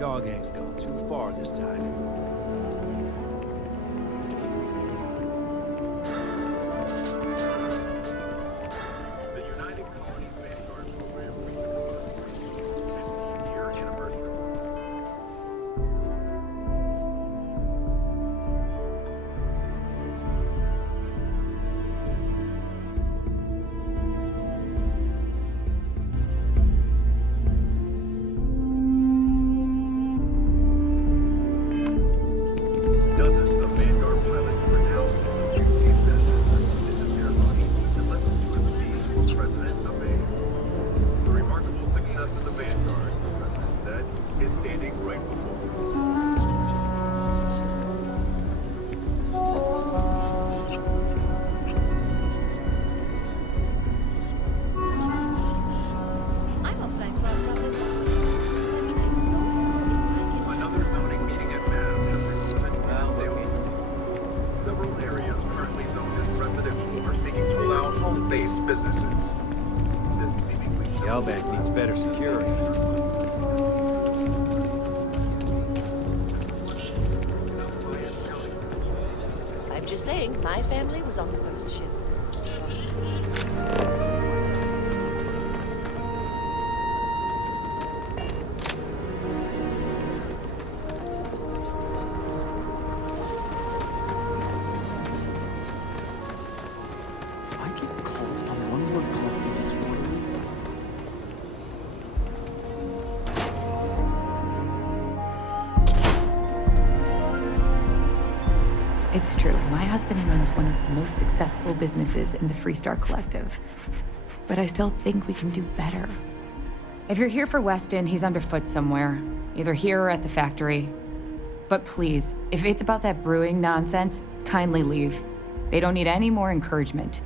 Shaw gang's gone too far this time. Bank needs better security. I'm just saying, my family was on the first ship. If I get caught on one more drop this morning. It's true. My husband runs one of the most successful businesses in the Freestar Collective. But I still think we can do better. If you're here for Weston, he's underfoot somewhere. Either here or at the factory. But please, if it's about that brewing nonsense, kindly leave. They don't need any more encouragement.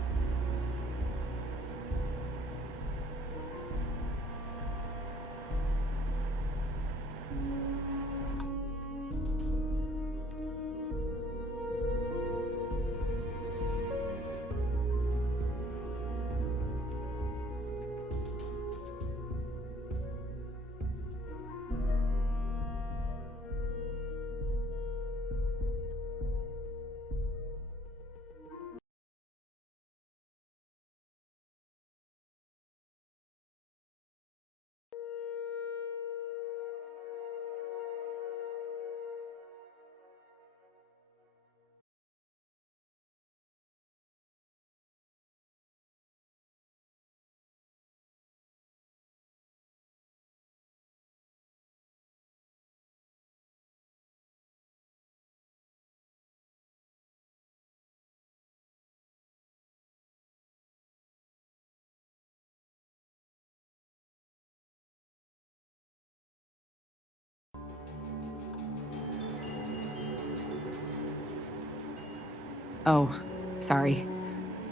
Oh, sorry.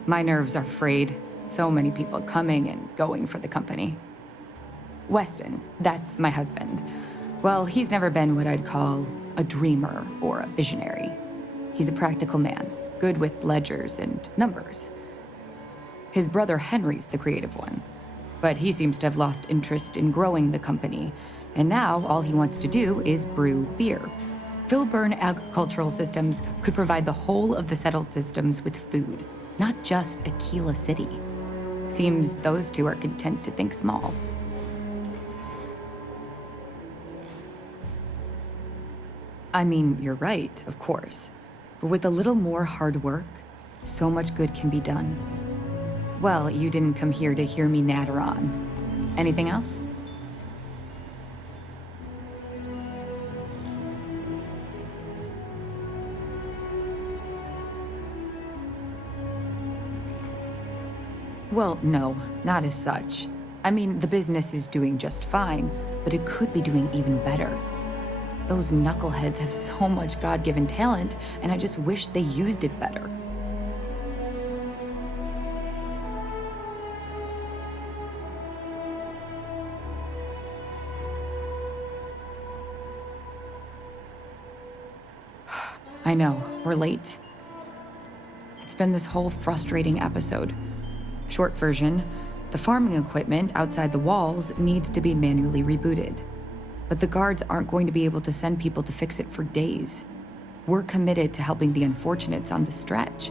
My nerves are frayed. So many people coming and going for the company. Weston, that's my husband. Well, he's never been what I'd call a dreamer or a visionary. He's a practical man, good with ledgers and numbers. His brother Henry's the creative one, but he seems to have lost interest in growing the company, and now all he wants to do is brew beer. Filburn Agricultural Systems could provide the whole of the settled systems with food, not just Aquila City. Seems those two are content to think small. I mean, you're right, of course. But with a little more hard work, so much good can be done. Well, you didn't come here to hear me natter on. Anything else? Well, no, not as such. I mean, the business is doing just fine, but it could be doing even better. Those knuckleheads have so much God-given talent, and I just wish they used it better. I know, we're late. It's been this whole frustrating episode. Short version, the farming equipment outside the walls needs to be manually rebooted. but the guards aren't going to be able to send people to fix it for days. We're committed to helping the unfortunates on the stretch,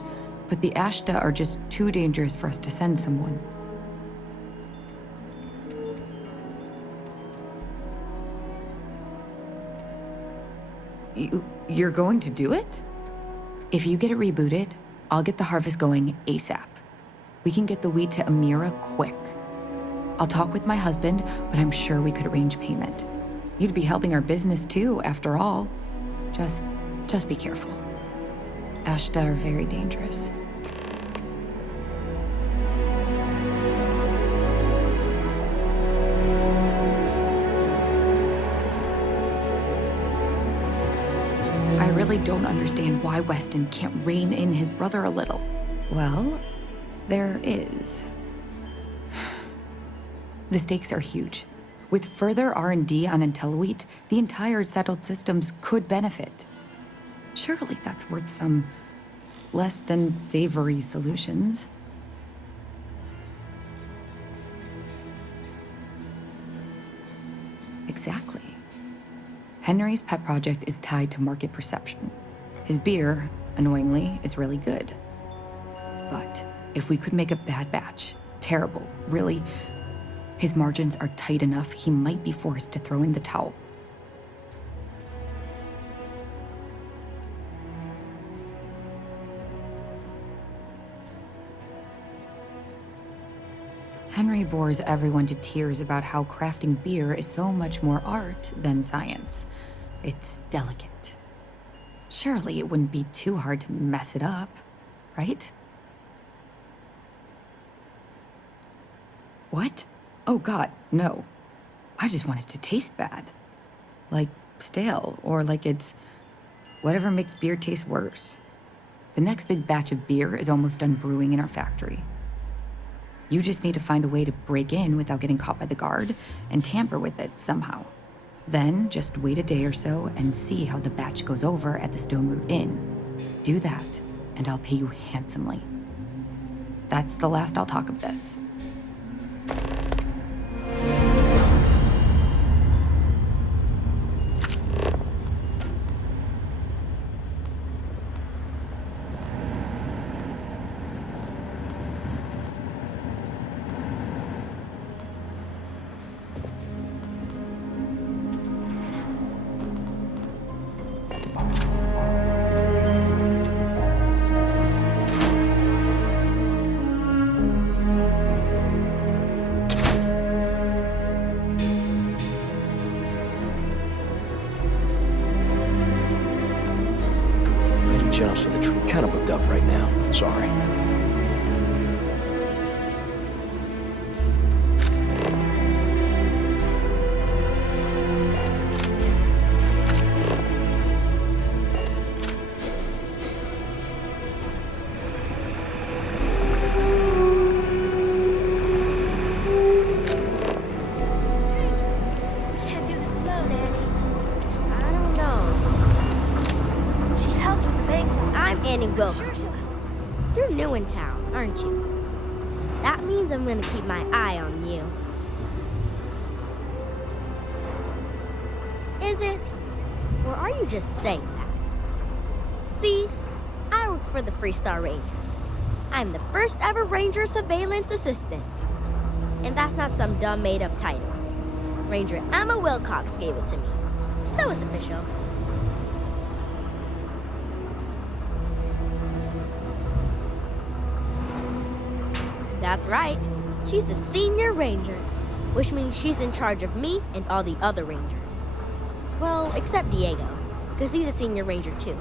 but the Ashta are just too dangerous for us to send someone. You're going to do it? If you get it rebooted, I'll get the harvest going ASAP. We can get the wheat to Amira quick. I'll talk with my husband, but I'm sure we could arrange payment. You'd be helping our business too, after all. Just be careful. Ashta are very dangerous. I really don't understand why Weston can't rein in his brother a little. Well, there is. The stakes are huge. With further R&D on IntelliWheat, the entire settled systems could benefit. Surely that's worth some less than savory solutions. Exactly. Henry's pet project is tied to market perception. His beer, annoyingly, is really good. But if we could make a bad batch, terrible, really, his margins are tight enough he might be forced to throw in the towel. Henry bores everyone to tears about how crafting beer is so much more art than science. It's delicate. Surely it wouldn't be too hard to mess it up, right? What? Oh God, no. I just want it to taste bad. Like stale, or like it's whatever makes beer taste worse. The next big batch of beer is almost done brewing in our factory. You just need to find a way to break in without getting caught by the guard and tamper with it somehow. Then just wait a day or so and see how the batch goes over at the Stone Root Inn. Do that, and I'll pay you handsomely. That's the last I'll talk of this. Jobs for the tree. Kind of booked up right now. Sorry. Can't do this alone, Annie. I don't know. She helped with the bank. I'm Annie Sure Wilcox. she'll. You're new in town, aren't you? That means I'm gonna keep my eye on you. Is it? Or are you just saying that? See, I work for the Freestar Rangers. I'm the first ever Ranger Surveillance Assistant. And that's not some dumb made-up title. Ranger Emma Wilcox gave it to me. So it's official. That's right. She's the senior ranger, which means she's in charge of me and all the other rangers. Well, except Diego, because he's a senior ranger too.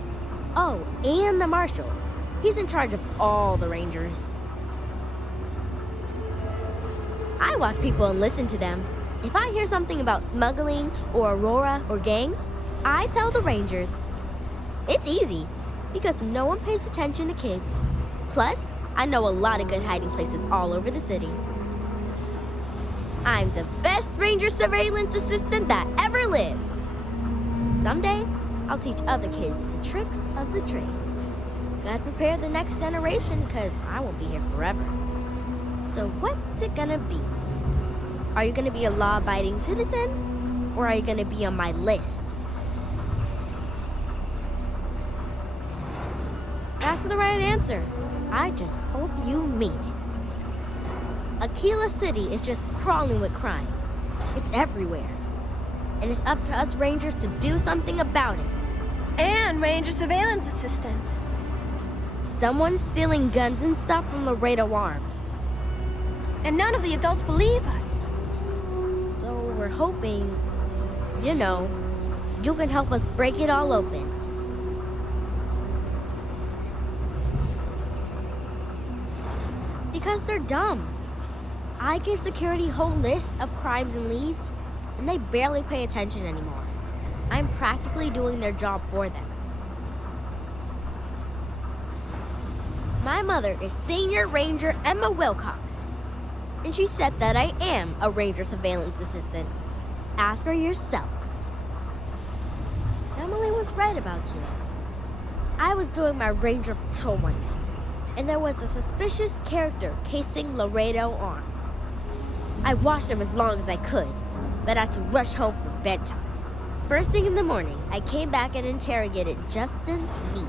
Oh, and the marshal. He's in charge of all the rangers. I watch people and listen to them. If I hear something about smuggling or Aurora or gangs, I tell the rangers. It's easy, because no one pays attention to kids. Plus, I know a lot of good hiding places all over the city. I'm the best ranger surveillance assistant that ever lived. Someday, I'll teach other kids the tricks of the trade. Gotta prepare the next generation, because I won't be here forever. So what's it gonna be? Are you gonna be a law-abiding citizen? Or are you gonna be on my list? That's the right answer. I just hope you mean it. Aquila City is just crawling with crime. It's everywhere. And it's up to us Rangers to do something about it. And Ranger surveillance assistants. Someone's stealing guns and stuff from Laredo Arms. And none of the adults believe us. So we're hoping, you know, you can help us break it all open. Because they're dumb. I gave security a whole list of crimes and leads, and they barely pay attention anymore. I'm practically doing their job for them. My mother is Senior Ranger Emma Wilcox, and she said that I am a Ranger surveillance assistant. Ask her yourself. Emily was right about you. I was doing my Ranger patrol one night, and there was a suspicious character casing Laredo Arms. I watched him as long as I could, but I had to rush home for bedtime. First thing in the morning, I came back and interrogated Justin Sneed.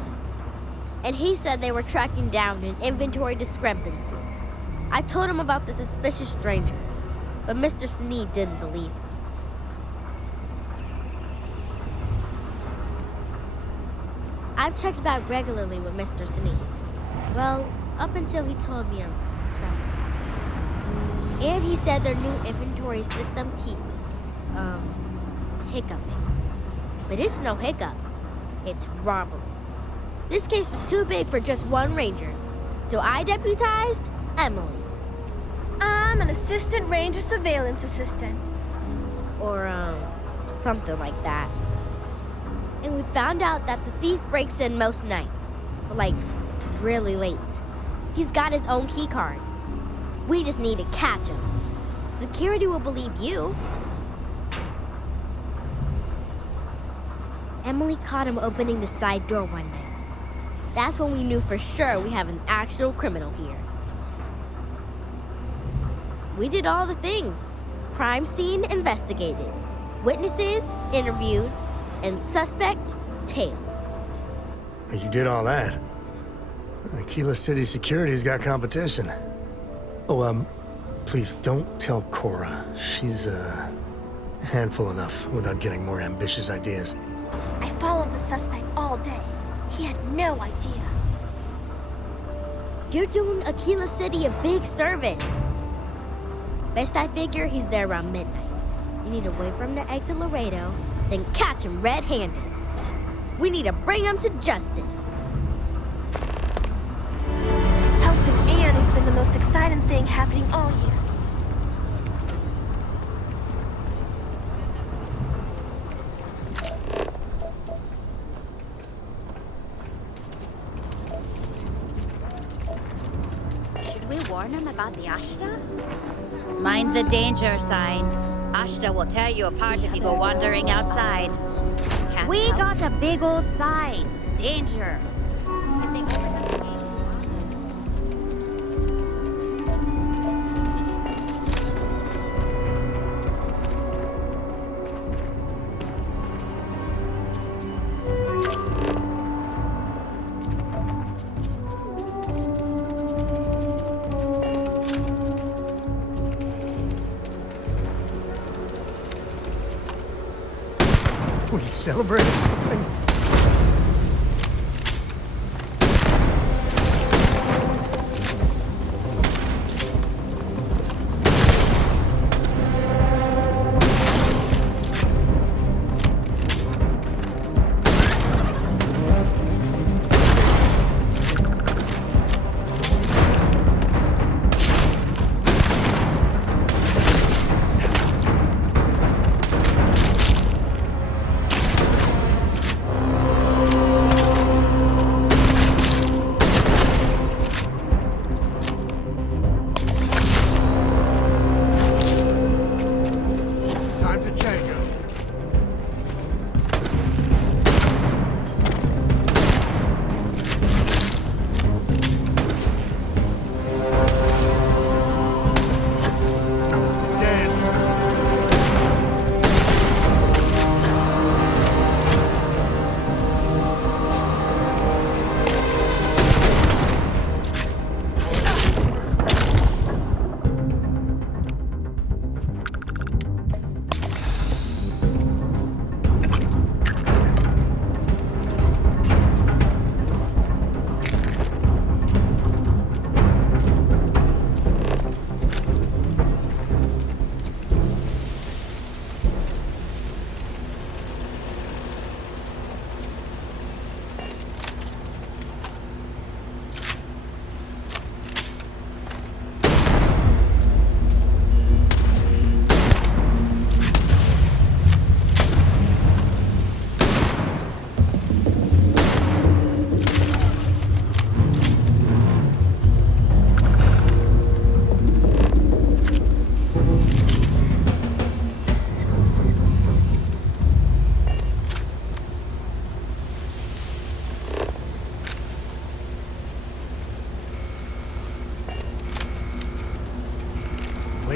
And he said they were tracking down an inventory discrepancy. I told him about the suspicious stranger, but Mr. Sneed didn't believe me. I've checked back regularly with Mr. Sneed. Well, up until he told me I'm trespassing. And he said their new inventory system keeps, hiccuping. But it's no hiccup. It's robbery. This case was too big for just one ranger, so I deputized Emily. I'm an assistant ranger surveillance assistant. Or, something like that. And we found out that the thief breaks in most nights, but like, really late. He's got his own key card. We just need to catch him. Security will believe you. Emily caught him opening the side door one night. That's when we knew for sure we have an actual criminal here. We did all the things. Crime scene investigated. Witnesses interviewed. And suspect tailed. You did all that. Aquila City Security's got competition. Oh, please don't tell Cora. She's, a handful enough without getting more ambitious ideas. I followed the suspect all day. He had no idea. You're doing Aquila City a big service. Best I figure he's there around midnight. You need to wait for him to exit Laredo, then catch him red-handed. We need to bring him to justice. Helping Anne has been the most exciting thing happening all year. Should we warn him about the Ashta? Mind the danger sign. Ashta will tear you apart if you go wandering outside. We got a big old sign. Danger. If they open up the gate. Were you celebrating something?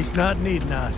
least not need not.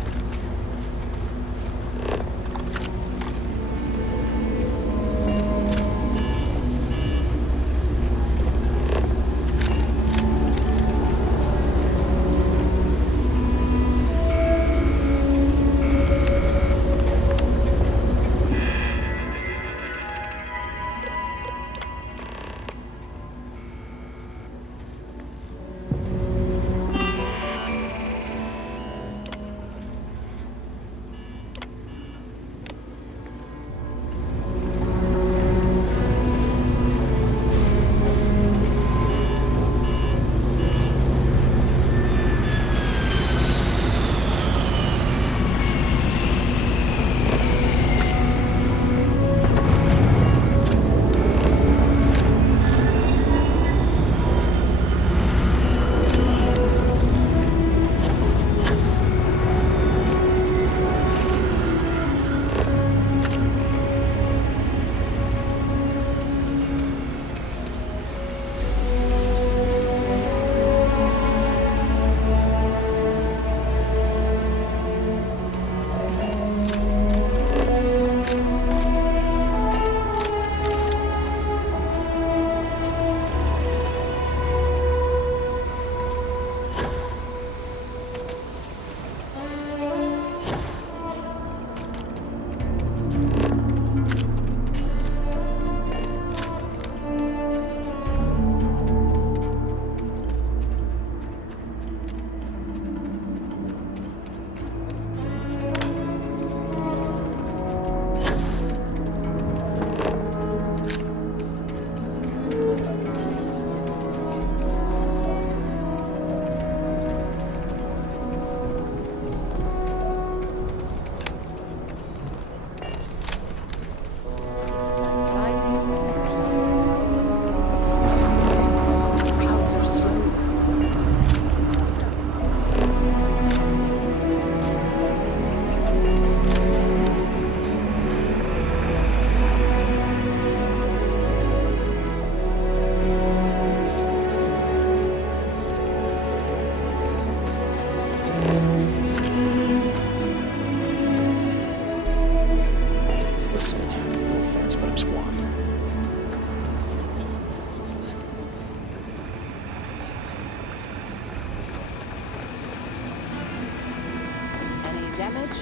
damage?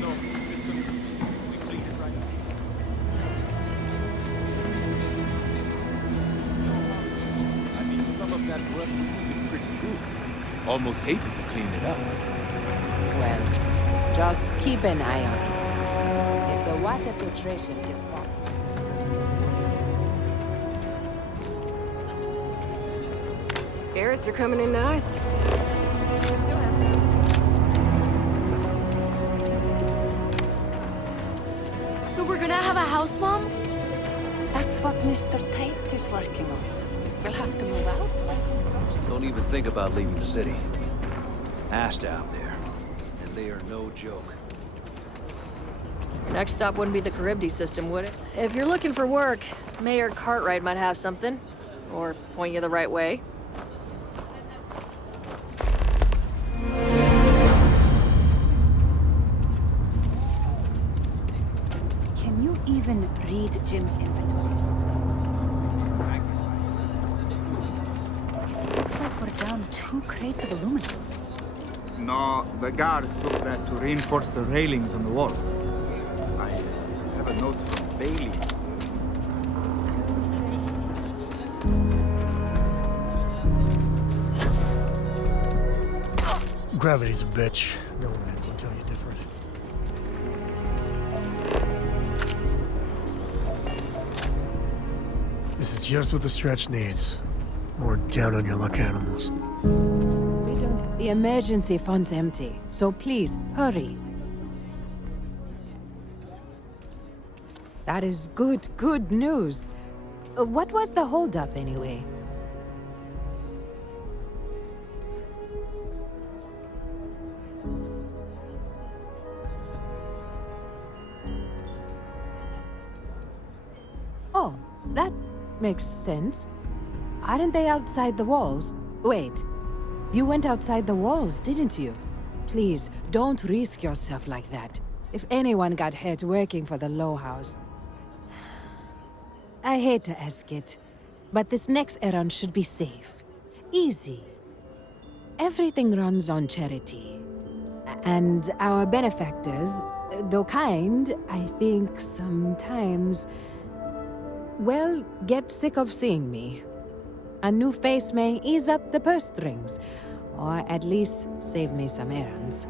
No, listen. We clean it right now. I mean, some of that work was even pretty good. Almost hated to clean it up. Well, just keep an eye on it. If the water filtration gets busted. Carrots are coming in nice. Still have some. So we're gonna have a house, Mom? That's what Mr. Tate is working on. We'll have to move out. Don't even think about leaving the city. Ashta out there. And they are no joke. Next stop wouldn't be the Charybdis system, would it? If you're looking for work, Mayor Cartwright might have something. Or point you the right way. Can you even read Jim's inventory? Looks like we're down 2 crates of aluminum. No, the guard took that to reinforce the railings on the wall. I have a note from Bailey. Gravity's a bitch. No one can tell you different. This is just what the stretch needs. More down on your luck animals. We don't... The emergency fund's empty, so please, hurry. That is good news. What was the holdup, anyway? Oh, that makes sense. Aren't they outside the walls? Wait, you went outside the walls, didn't you? Please, don't risk yourself like that. If anyone got hurt working for the Low House... I hate to ask it, but this next errand should be safe. Easy. Everything runs on charity. And our benefactors, though kind, I think sometimes... well, get sick of seeing me. A new face may ease up the purse strings, or at least save me some errands.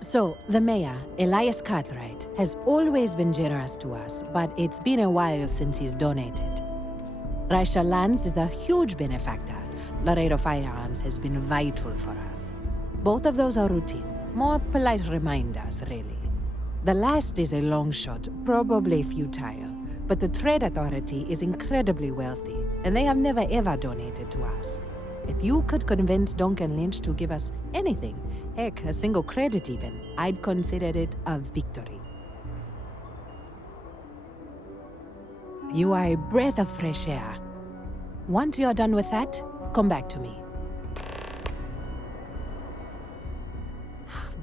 So, the mayor, Elias Cartwright, has always been generous to us, but it's been a while since he's donated. Raisha Lance is a huge benefactor. Laredo Firearms has been vital for us. Both of those are routine, more polite reminders, really. The last is a long shot, probably futile, but the Trade Authority is incredibly wealthy, and they have never ever donated to us. If you could convince Duncan Lynch to give us anything, heck, a single credit even, I'd consider it a victory. You are a breath of fresh air. Once you're done with that, come back to me.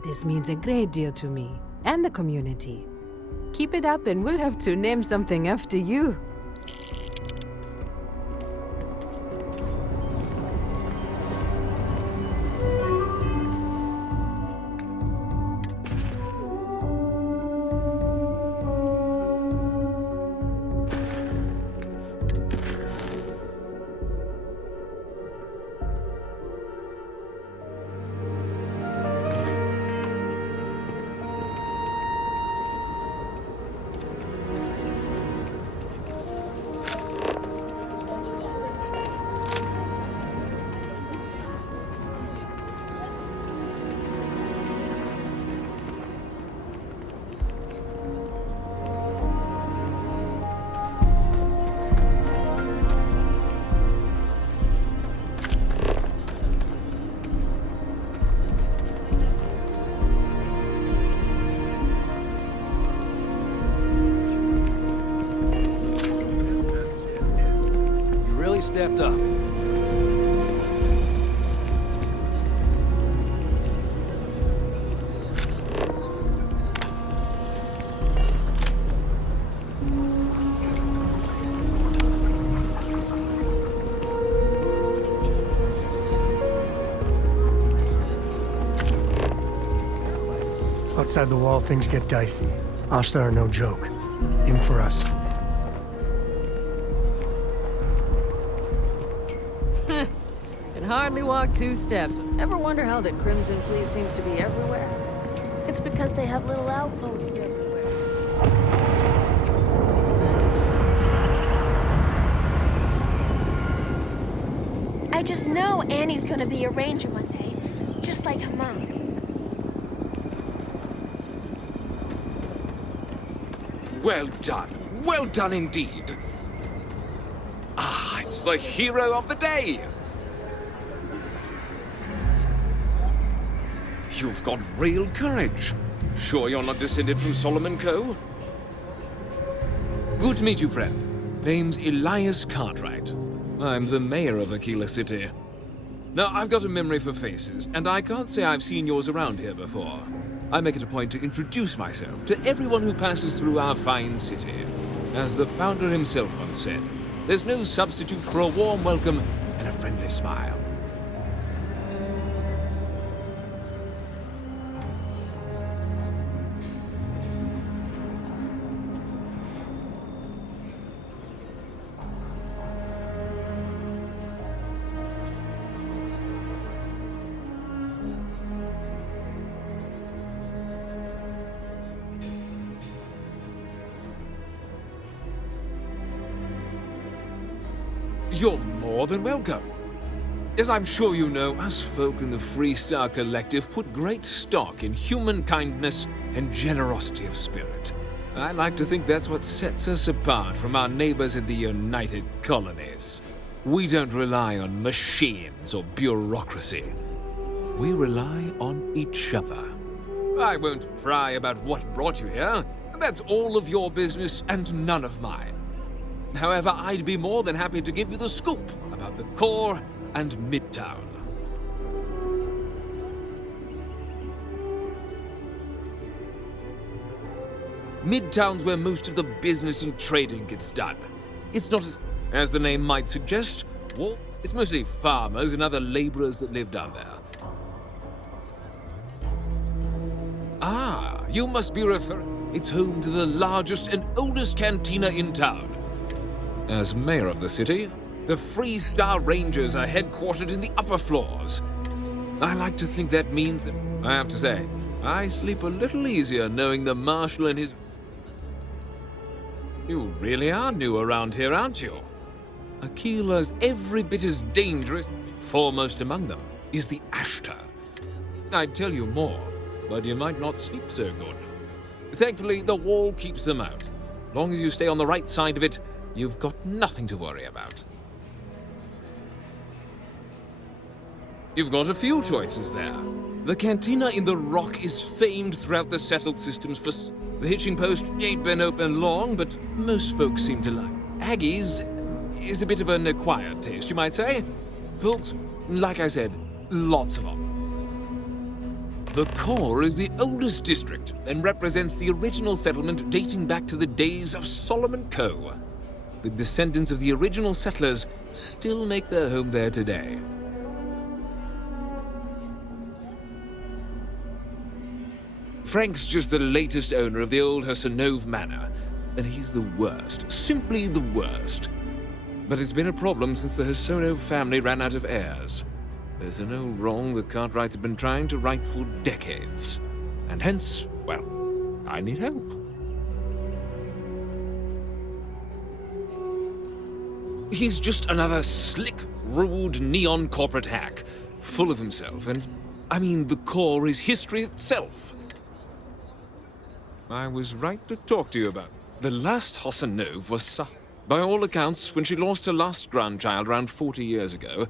This means a great deal to me, and the community. Keep it up and we'll have to name something after you. Stepped up. Outside the wall, things get dicey. Ashta are no joke, even for us. Hardly walk 2 steps. Ever wonder how the Crimson Fleet seems to be everywhere? It's because they have little outposts everywhere. I just know Annie's gonna be a ranger one day, just like her mom. Well done. Well done indeed. Ah, it's the hero of the day. You've got real courage. Sure you're not descended from Solomon Coe? Good to meet you, friend. Name's Elias Cartwright. I'm the mayor of Aquila City. Now, I've got a memory for faces, and I can't say I've seen yours around here before. I make it a point to introduce myself to everyone who passes through our fine city. As the founder himself once said, there's no substitute for a warm welcome and a friendly smile. You're more than welcome. As I'm sure you know, us folk in the Freestar Collective put great stock in human kindness and generosity of spirit. I like to think that's what sets us apart from our neighbors in the United Colonies. We don't rely on machines or bureaucracy. We rely on each other. I won't pry about what brought you here. That's all of your business and none of mine. However, I'd be more than happy to give you the scoop about the core and Midtown. Midtown's where most of the business and trading gets done. It's not as the name might suggest, well, it's mostly farmers and other laborers that live down there. Ah, you must be referring. It's home to the largest and oldest cantina in town. As mayor of the city, the Free Star Rangers are headquartered in the upper floors. I like to think that means that, I have to say, I sleep a little easier knowing the marshal and his... You really are new around here, aren't you? Aquila's every bit as dangerous. Foremost among them is the Ashtar. I'd tell you more, but you might not sleep so good. Thankfully, the wall keeps them out. As long as you stay on the right side of it, you've got nothing to worry about. You've got a few choices there. The cantina in the Rock is famed throughout the settled systems for... The hitching post ain't been open long, but most folks seem to like. Aggie's is a bit of an acquired taste, you might say. Folks, like I said, lots of them. The core is the oldest district and represents the original settlement dating back to the days of Solomon Coe. The descendants of the original settlers still make their home there today. Frank's just the latest owner of the old Hassanove Manor, and he's the worst, simply the worst. But it's been a problem since the Hassanove family ran out of heirs. There's no wrong the Cartwrights have been trying to right for decades. And hence, well, I need help. He's just another slick, rude, neon corporate hack, full of himself, and, I mean, the core is history itself. I was right to talk to you about. The last Hassanove was by all accounts, when she lost her last grandchild around 40 years ago,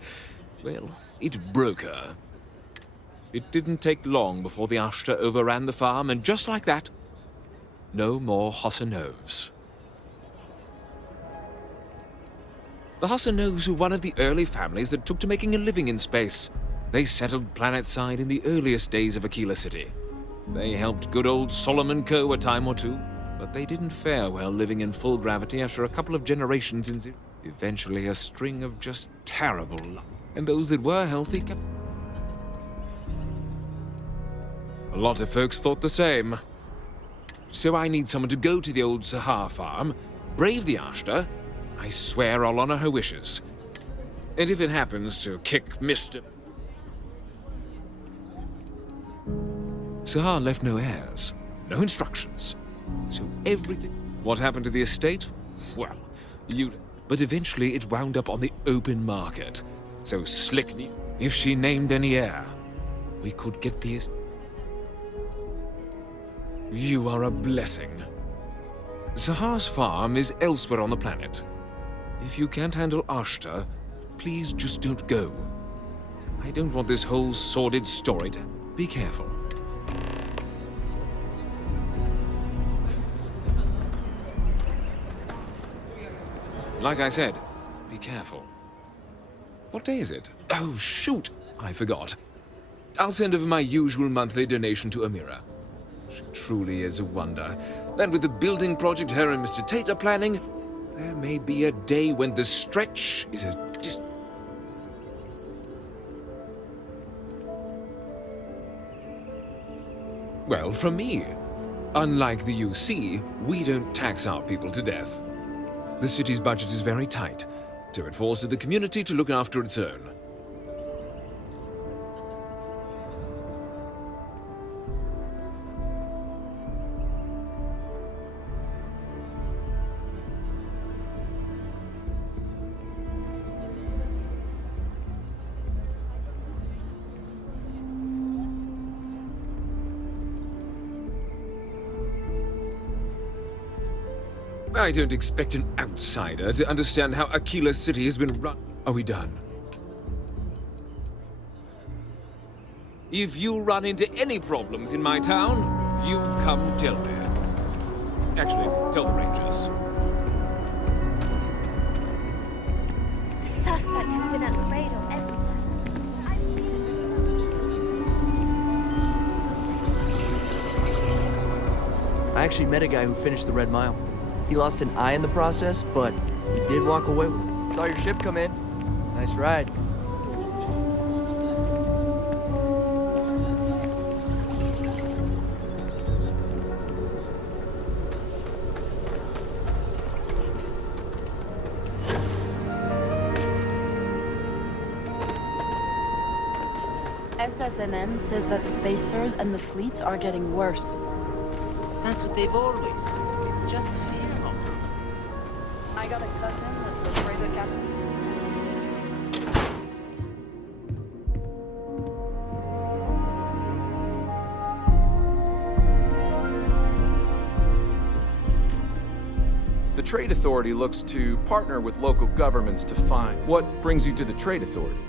well, it broke her. It didn't take long before the Ashtar overran the farm, and just like that, no more Hassanoves. The Hassanoves were one of the early families that took to making a living in space. They settled planetside in the earliest days of Aquila City. They helped good old Solomon Coe a time or two, but they didn't fare well living in full gravity after a couple of generations in zero. Eventually, a string of just terrible luck. And those that were healthy kept... A lot of folks thought the same. So I need someone to go to the old Sahar farm, brave the Ashtar. I swear I'll honor her wishes. And if it happens to kick Mr. Sahar left no heirs, no instructions. So everything... What happened to the estate? Well, But eventually it wound up on the open market. So Slickney, if she named any heir, we could get the... You are a blessing. Sahar's farm is elsewhere on the planet. If you can't handle Ashtar, please just don't go. I don't want this whole sordid story to... Be careful. Like I said, be careful. What day is it? Oh, shoot! I forgot. I'll send over my usual monthly donation to Amira. She truly is a wonder. And with the building project her and Mr. Tate are planning, there may be a day when the stretch is a... Well, from me. Unlike the UC, we don't tax our people to death. The city's budget is very tight, so it falls to the community to look after its own. I don't expect an outsider to understand how Aquila City has been run. Are we done? If you run into any problems in my town, you come tell me. Actually, tell the Rangers. suspect has been at Laredo everywhere. I actually met a guy who finished the Red Mile. He lost an eye in the process, but he did walk away with it. Saw your ship come in. Nice ride. SSNN says that spacers and the fleet are getting worse. That's what they've always. It's just fear-mongering. I got a cousin that's afraid of captain. The Trade Authority looks to partner with local governments to find. What brings you to the Trade Authority?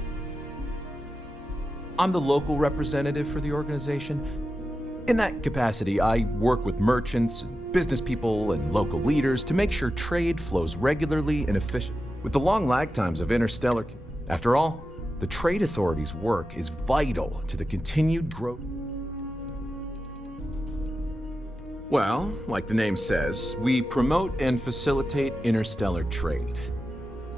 I'm the local representative for the organization. In that capacity, I work with merchants, and business people, and local leaders to make sure trade flows regularly and efficiently. With the long lag times of interstellar... After all, the Trade Authority's work is vital to the continued growth. Well, like the name says, we promote and facilitate interstellar trade.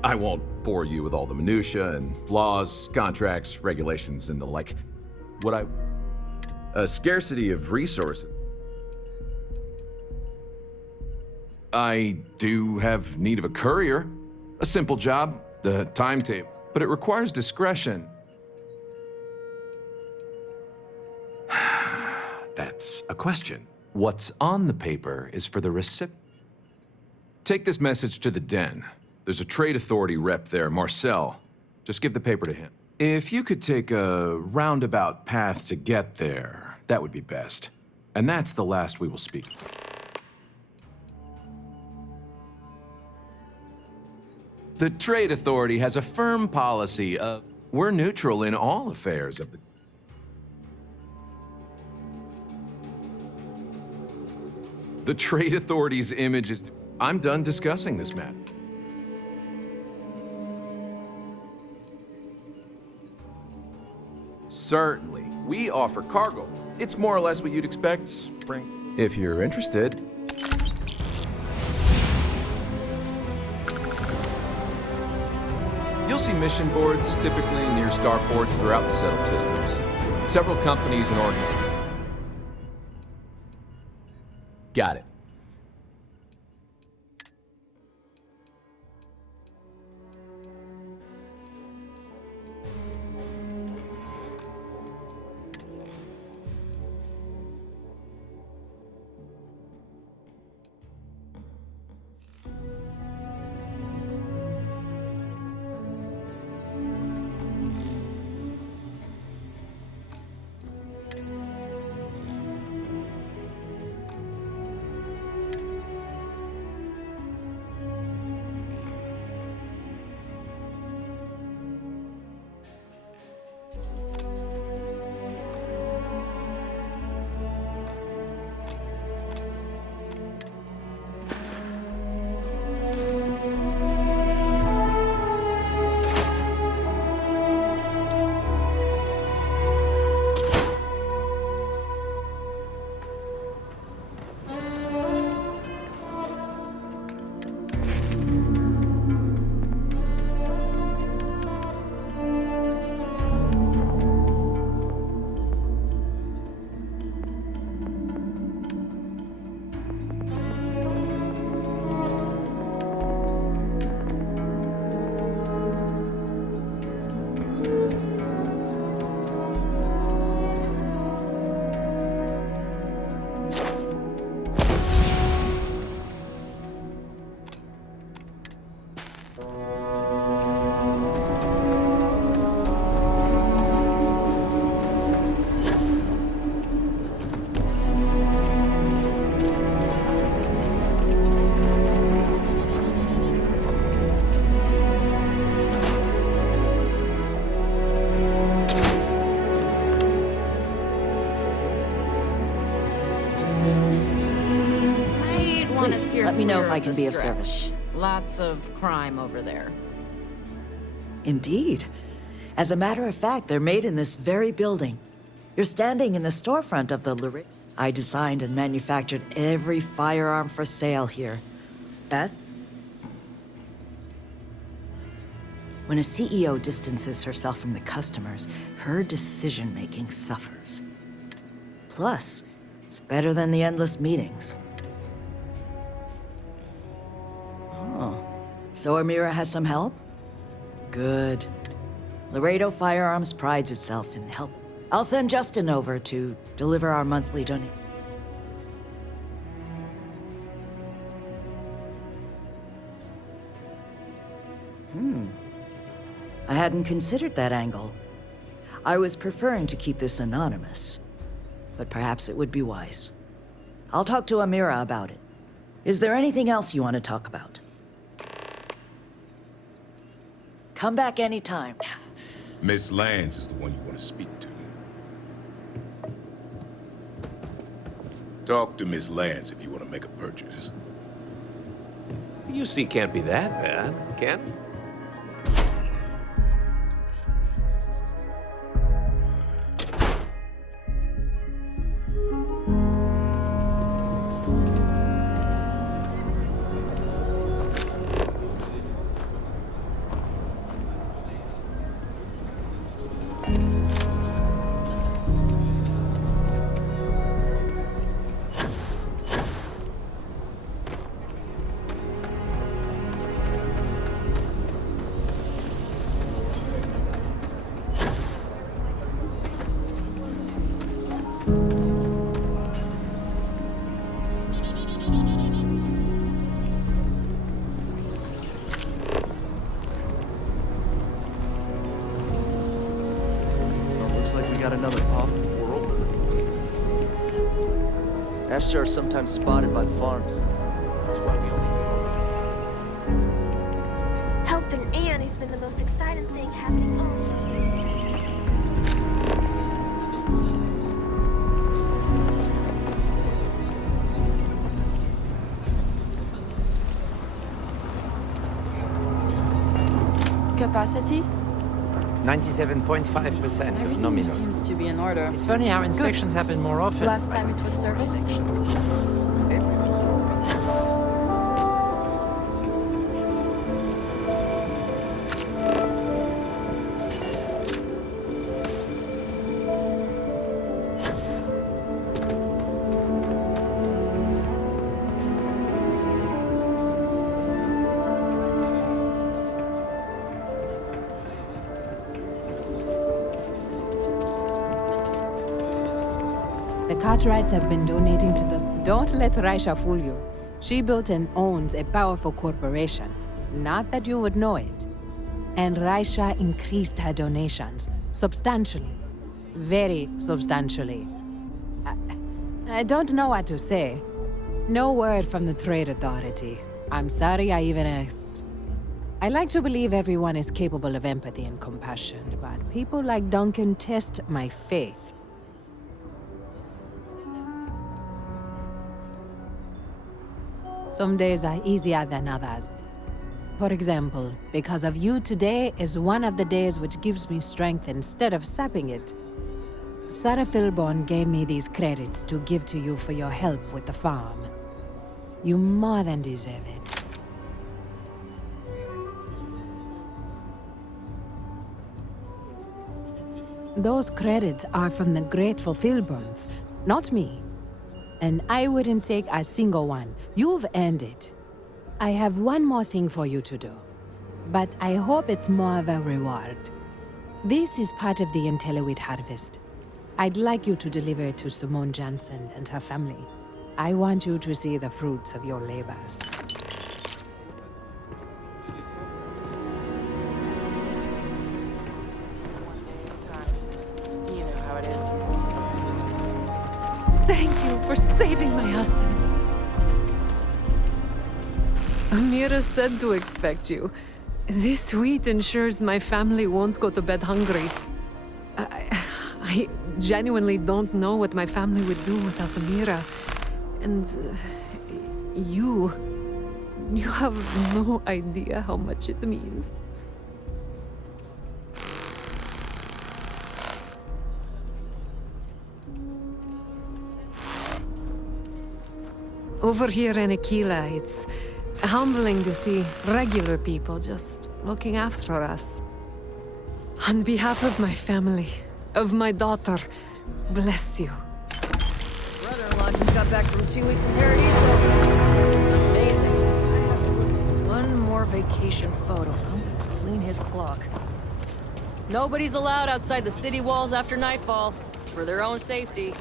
I won't bore you with all the minutiae and laws, contracts, regulations, and the like. A scarcity of resources. I do have need of a courier. A simple job, the timetable, but it requires discretion. That's a question. What's on the paper is for the recipient. Take this message to the Den. There's a Trade Authority rep there, Marcel. Just give the paper to him. If you could take a roundabout path to get there, that would be best. And that's the last we will speak. The Trade Authority has a firm policy of we're neutral in all affairs of the... The Trade Authority's image is... I'm done discussing this matter. Certainly. We offer cargo. It's more or less what you'd expect, Spring. If you're interested. You'll see mission boards typically near starports throughout the settled systems. Several companies and organizations. Got it. Let me know if I can be of Stretch. service. Lots of crime over there. Indeed. As a matter of fact, they're made in this very building. You're standing in the storefront of the Laredo. I designed and manufactured every firearm for sale here. Best? When a CEO distances herself from the customers, her decision-making suffers. Plus, it's better than the endless meetings. Oh, so Amira has some help? Good. Laredo Firearms prides itself in help. I'll send Justin over to deliver our monthly donation. I hadn't considered that angle. I was preferring to keep this anonymous, but perhaps it would be wise. I'll talk to Amira about it. Is there anything else you want to talk about? Come back anytime. Miss Lance is the one you want to speak to. Talk to Miss Lance if you want to make a purchase. UC can't be that bad, can it? Another off-world. Ashtar are sometimes spotted by the farms. That's why we only... Helping Annie's been the most exciting thing happening all year. Capacity? 97.5% of nominal. Seems to be in order. It's funny how inspections happen more often. Last time it was serviced? The Cartwrights have been donating to the... Don't let Raisha fool you. She built and owns a powerful corporation. Not that you would know it. And Raisha increased her donations substantially. Very substantially. I don't know what to say. No word from the Trade Authority. I'm sorry I even asked. I like to believe everyone is capable of empathy and compassion, but people like Duncan test my faith. Some days are easier than others. For example, because of you, today is one of the days which gives me strength instead of sapping it. Sarah Philborn gave me these credits to give to you for your help with the farm. You more than deserve it. Those credits are from the grateful Philborns, not me. And I wouldn't take a single one. You've earned it. I have one more thing for you to do. But I hope it's more of a reward. This is part of the Intellowit harvest. I'd like you to deliver it to Simone Jansen and her family. I want you to see the fruits of your labors. You know how it is. Thank you for saving my husband. Amira said to expect you. This sweet ensures my family won't go to bed hungry. I genuinely don't know what my family would do without Amira. And you have no idea how much it means. Over here in Aquila, it's humbling to see regular people just looking after us. On behalf of my family, of my daughter, bless you. Brother-in-law just got back from 2 weeks in Paradiso. It's amazing. I have to look at one more vacation photo. I'm gonna clean his clock. Nobody's allowed outside the city walls after nightfall. It's for their own safety.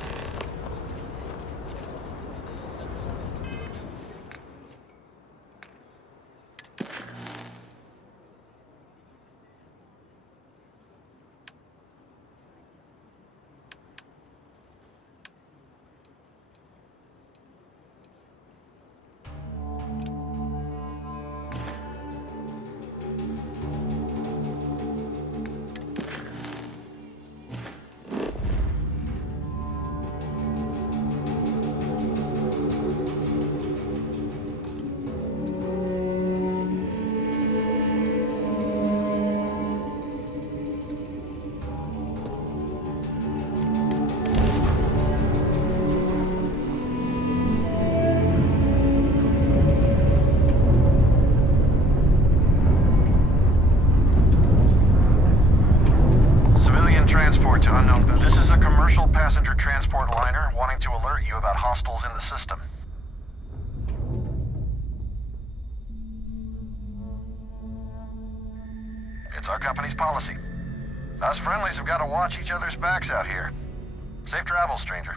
Transport to unknown. This is a commercial passenger transport liner wanting to alert you about hostiles in the system. It's our company's policy. Us friendlies have got to watch each other's backs out here. Safe travels, stranger.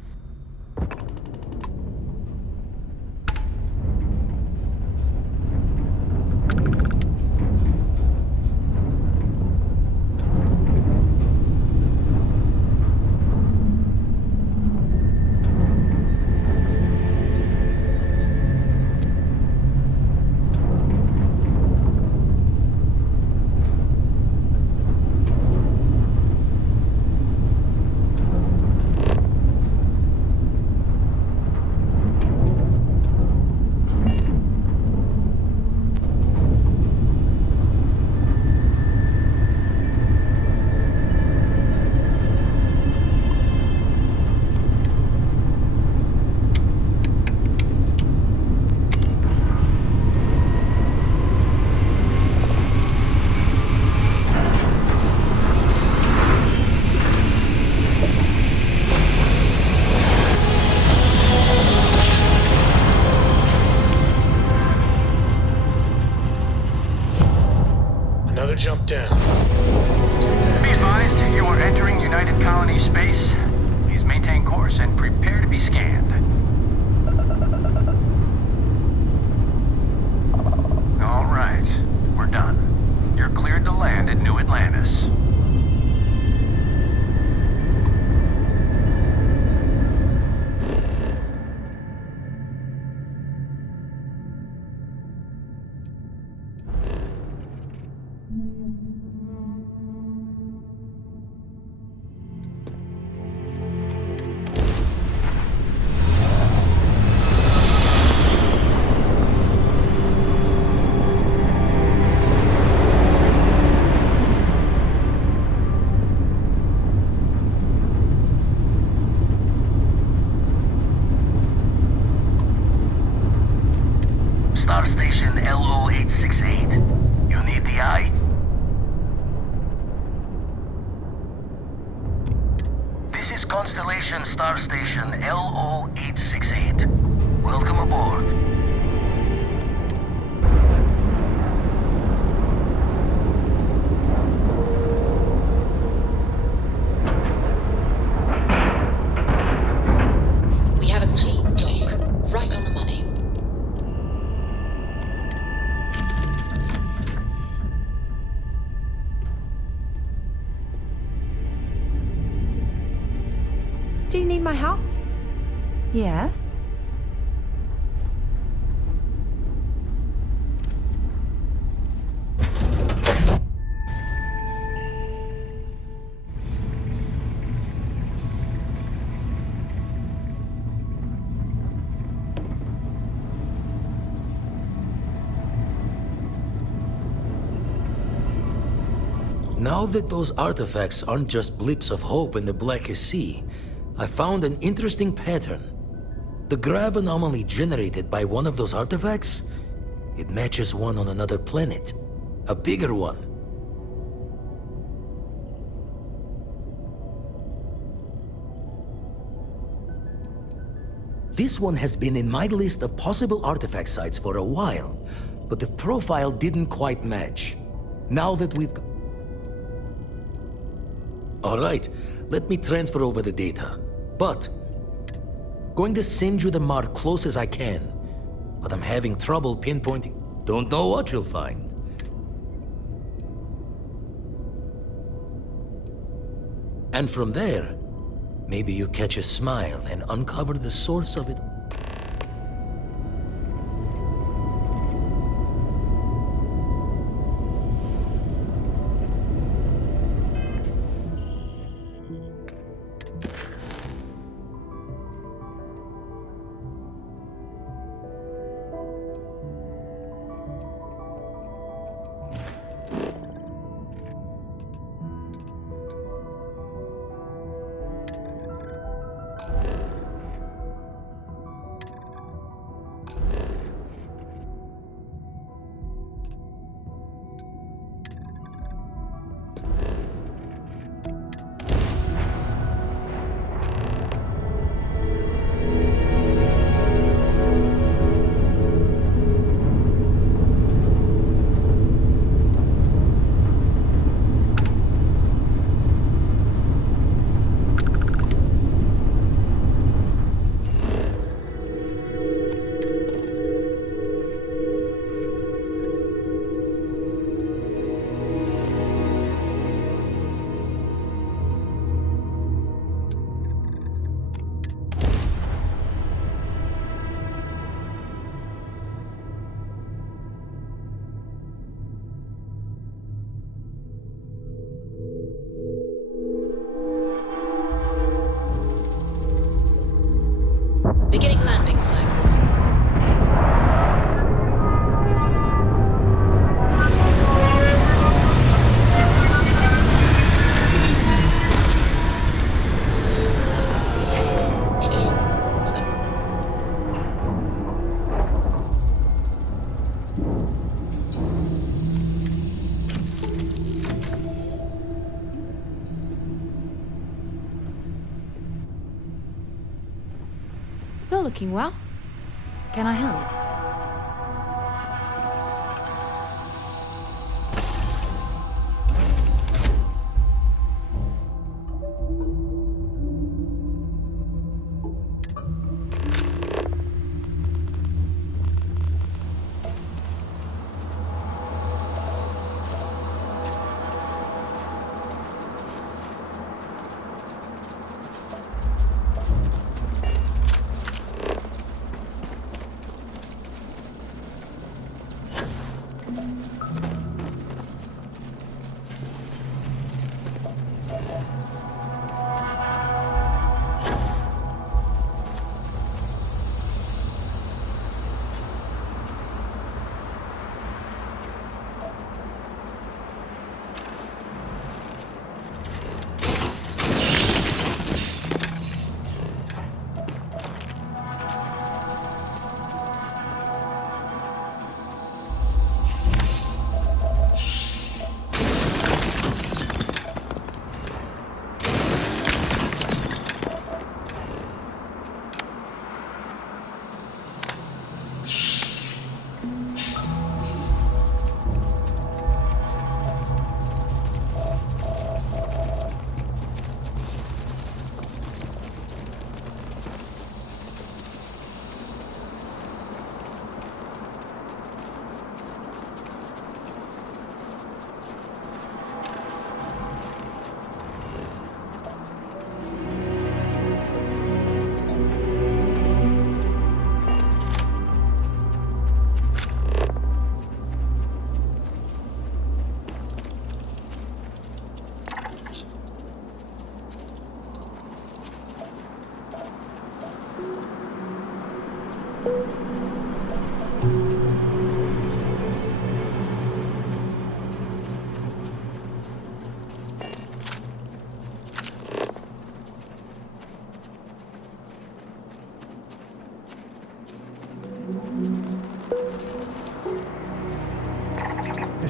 Jump down. Be advised, you are entering United Colony space. Please maintain course and prepare to be scanned. All right, we're done. You're cleared to land at New Atlantis. Star Station LO868. You need the eye? This is Constellation Star Station LO868. Welcome aboard. We have a clean dock, right on the money. Do you need my help? Yeah? Now that those artifacts aren't just blips of hope in the Blackest Sea, I found an interesting pattern. The grav anomaly generated by one of those artifacts, it matches one on another planet. A bigger one. This one has been in my list of possible artifact sites for a while, but the profile didn't quite match. Now that we've got... All right, let me transfer over the data. But going to send you the mark close as I can, but I'm having trouble pinpointing. Don't know what you'll find. And from there, maybe you catch a smile and uncover the source of it. Beginning landing cycle. You're looking well. Can I help?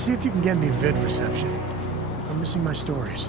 And see if you can get me vid reception. I'm missing my stories.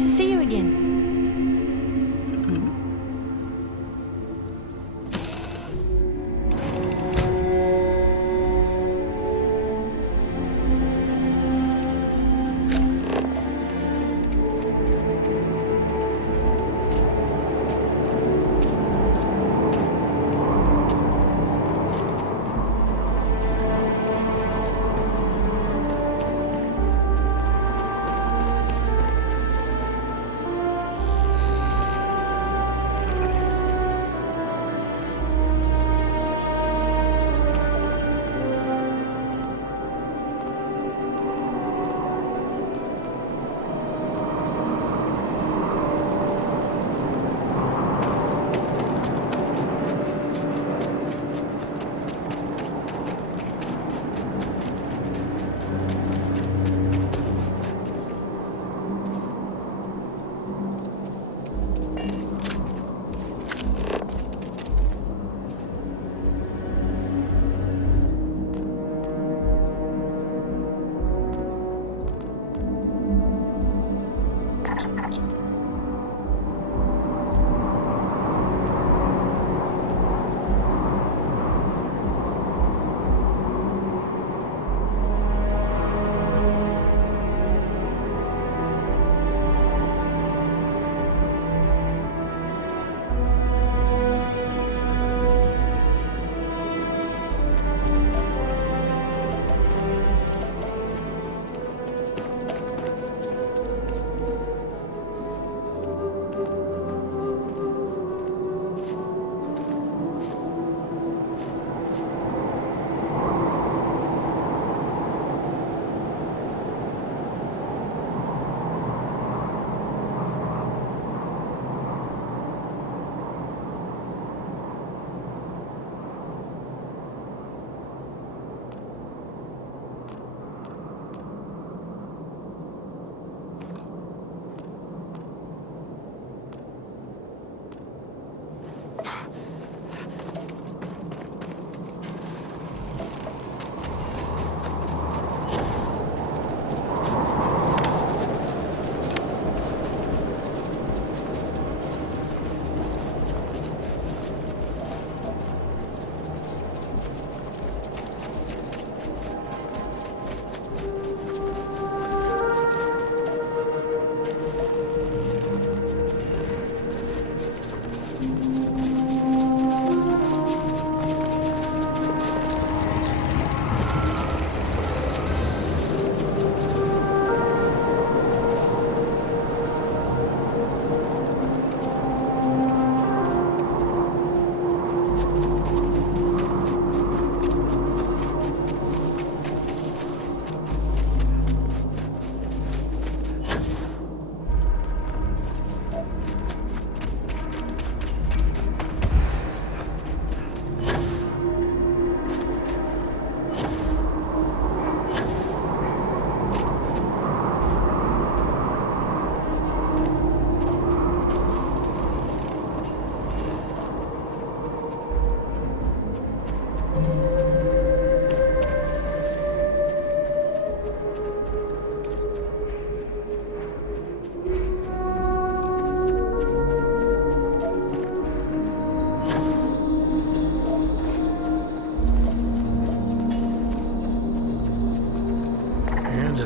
to see you again.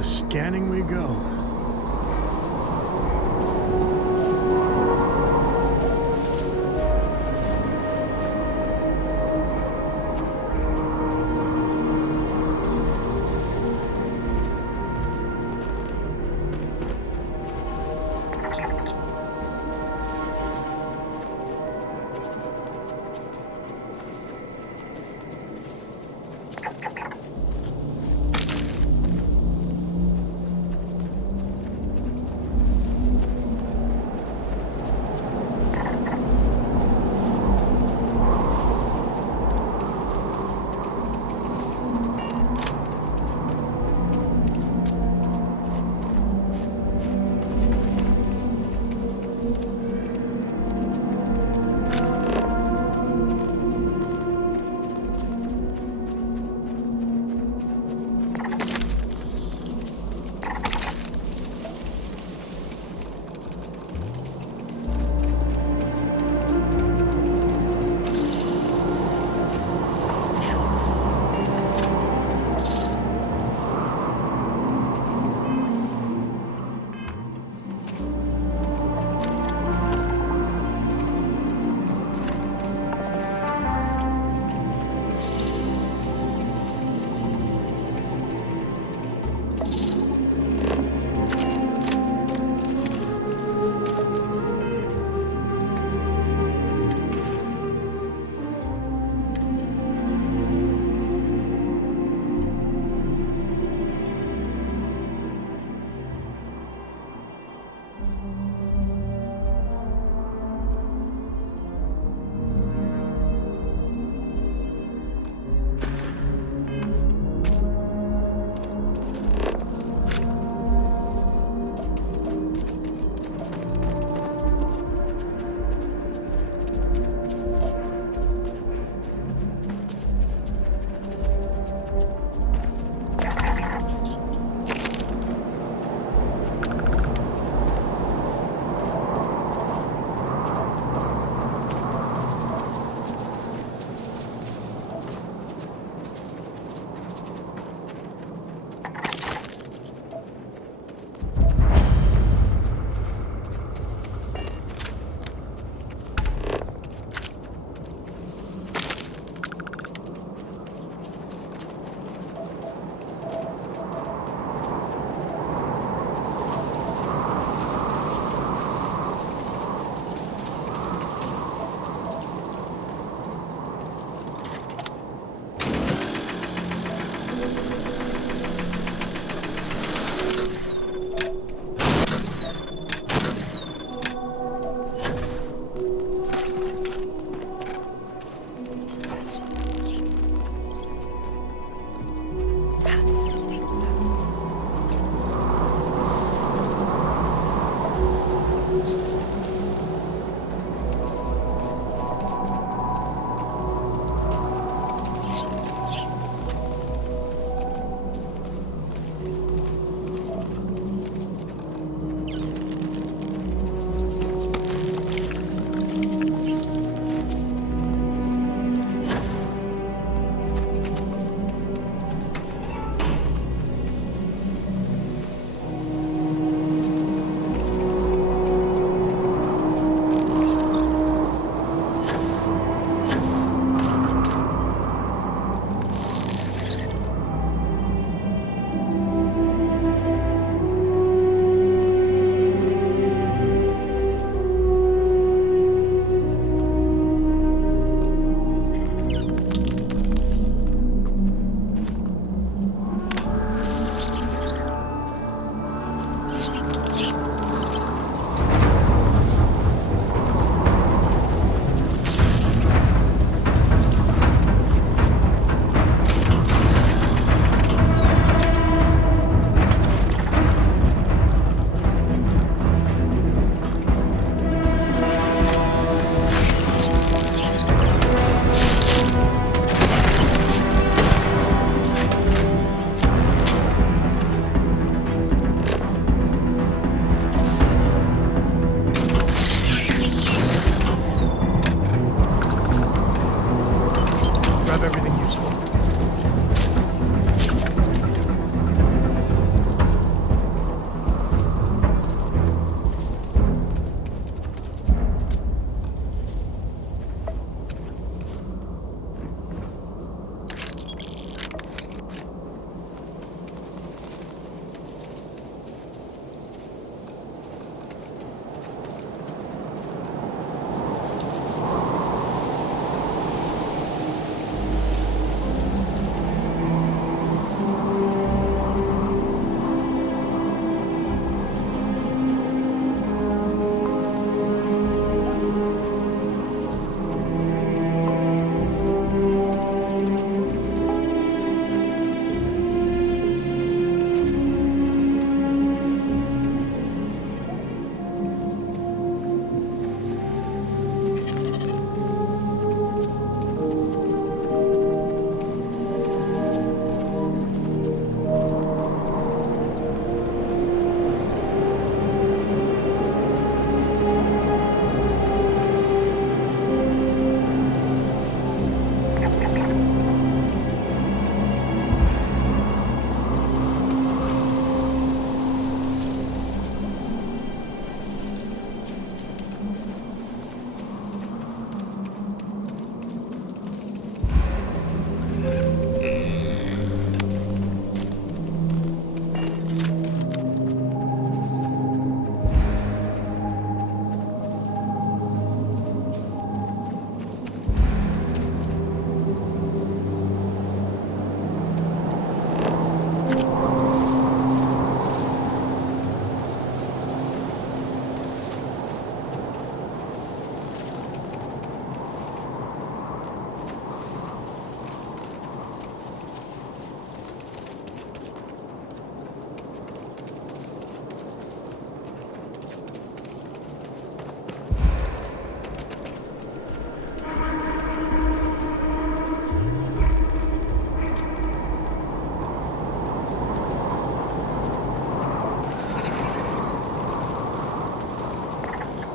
Scanning we go.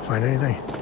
Find anything?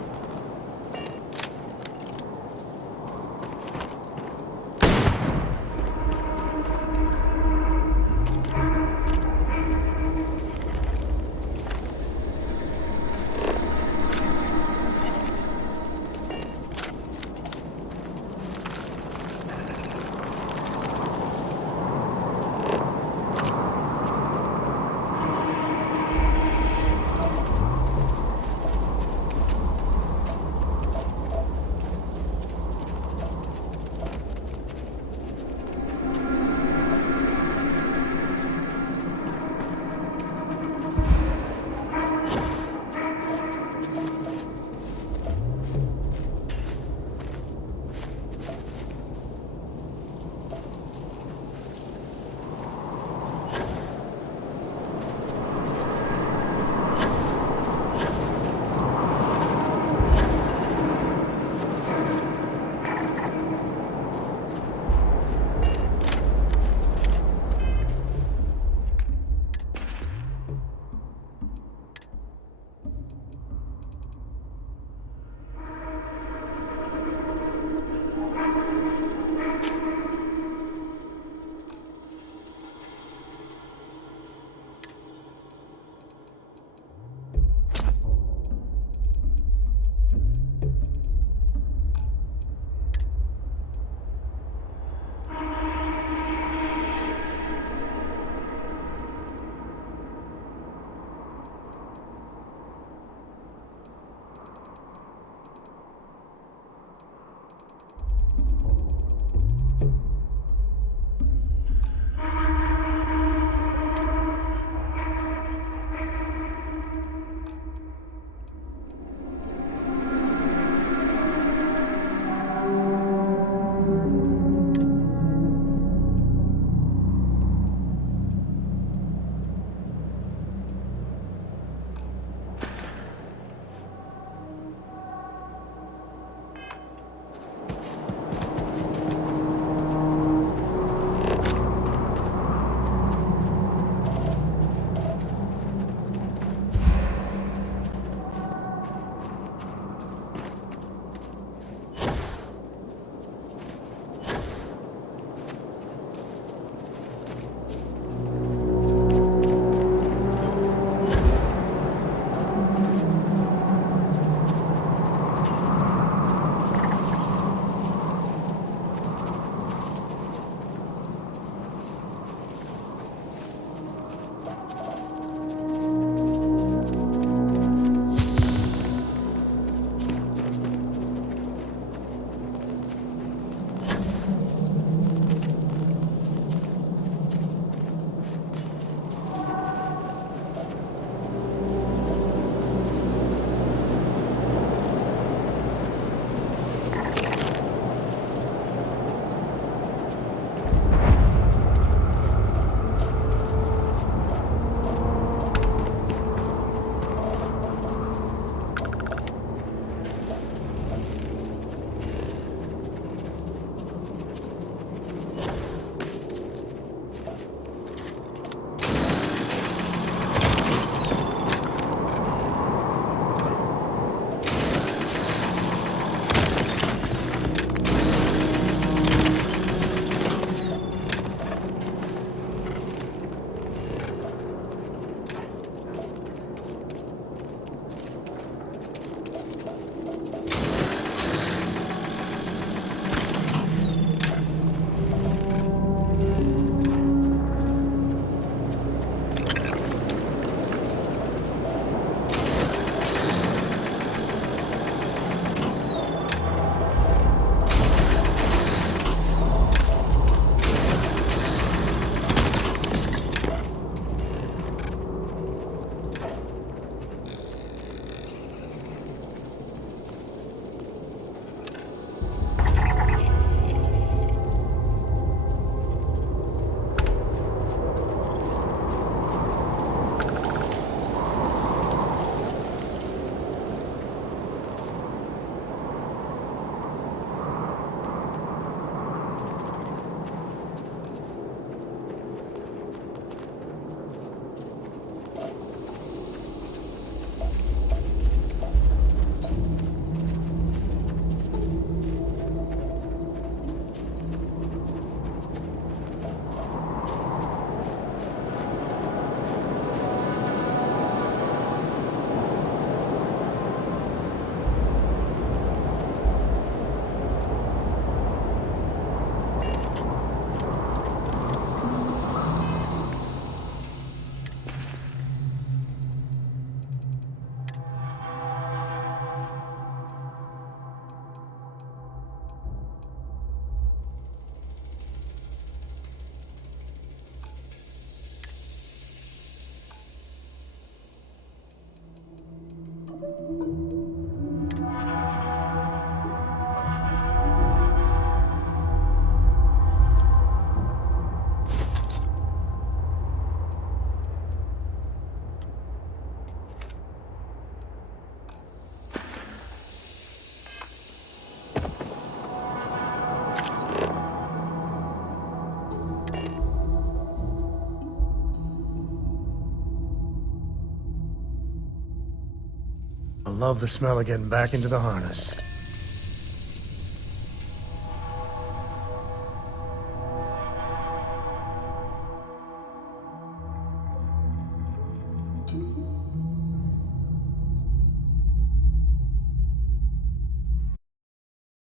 I love the smell of getting back into the harness.